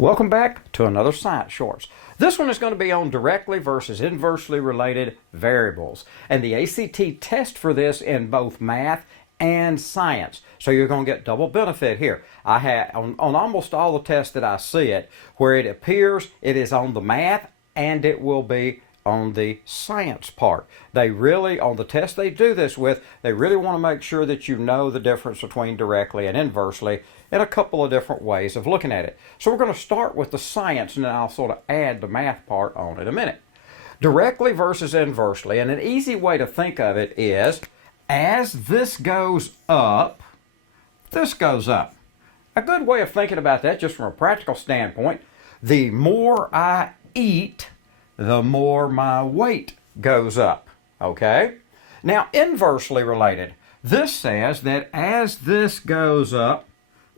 Welcome back to another Science Shorts. This one is going to be on directly versus inversely related variables. And the ACT test for this in both math and science. So you're going to get double benefit here. I have on almost all the tests that I see it, where it appears it is on the math and it will be on the science part. They really, on the test they do this with, they really want to make sure that you know the difference between directly and inversely in a couple of different ways of looking at it. So we're going to start with the science, and then I'll sort of add the math part on in a minute. Directly versus inversely, and an easy way to think of it is, as this goes up, this goes up. A good way of thinking about that, just from a practical standpoint, the more I eat, the more my weight goes up, okay? Now, inversely related, this says that as this goes up,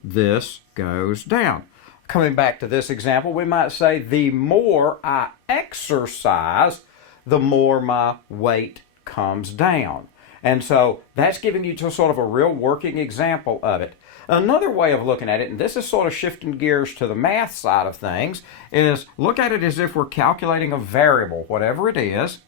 this goes down. Coming back to this example, we might say the more I exercise, the more my weight comes down. And so that's giving you just sort of a real working example of it. Another way of looking at it, and this is sort of shifting gears to the math side of things, is look at it as if we're calculating a variable, whatever it is,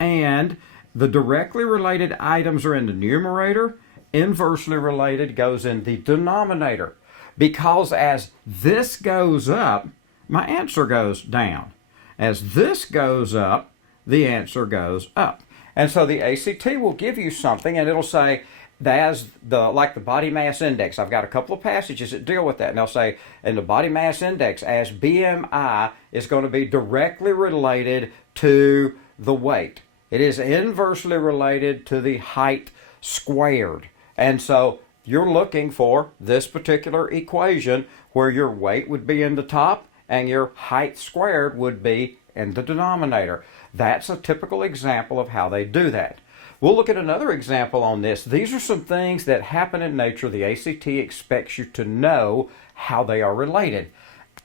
and the directly related items are in the numerator, inversely related goes in the denominator. Because as this goes up, my answer goes down. As this goes up, the answer goes up. And so the ACT will give you something, and it'll say, like the body mass index. I've got a couple of passages that deal with that, and they'll say in the body mass index, as BMI is going to be directly related to the weight. It is inversely related to the height squared. And so you're looking for this particular equation where your weight would be in the top and your height squared would be in the denominator. That's a typical example of how they do that. We'll look at another example on this. These are some things that happen in nature the ACT expects you to know how they are related.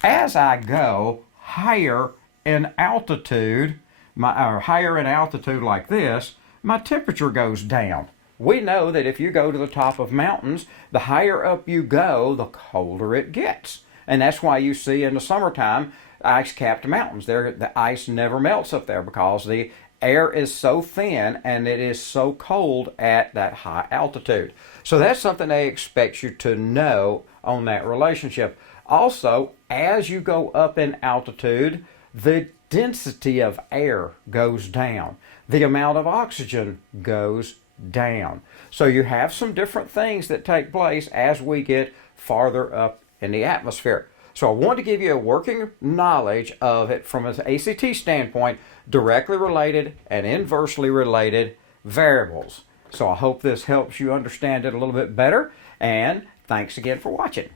As I go higher in altitude, higher in altitude like this, my temperature goes down. We know that if you go to the top of mountains, the higher up you go, the colder it gets. And that's why you see in the summertime ice-capped mountains. The ice never melts up there because the air is so thin and it is so cold at that high altitude. So that's something they expect you to know on that relationship. Also, as you go up in altitude, the density of air goes down. The amount of oxygen goes down. So you have some different things that take place as we get farther up in the atmosphere. So I want to give you a working knowledge of it from an ACT standpoint, directly related and inversely related variables. So I hope this helps you understand it a little bit better, and thanks again for watching.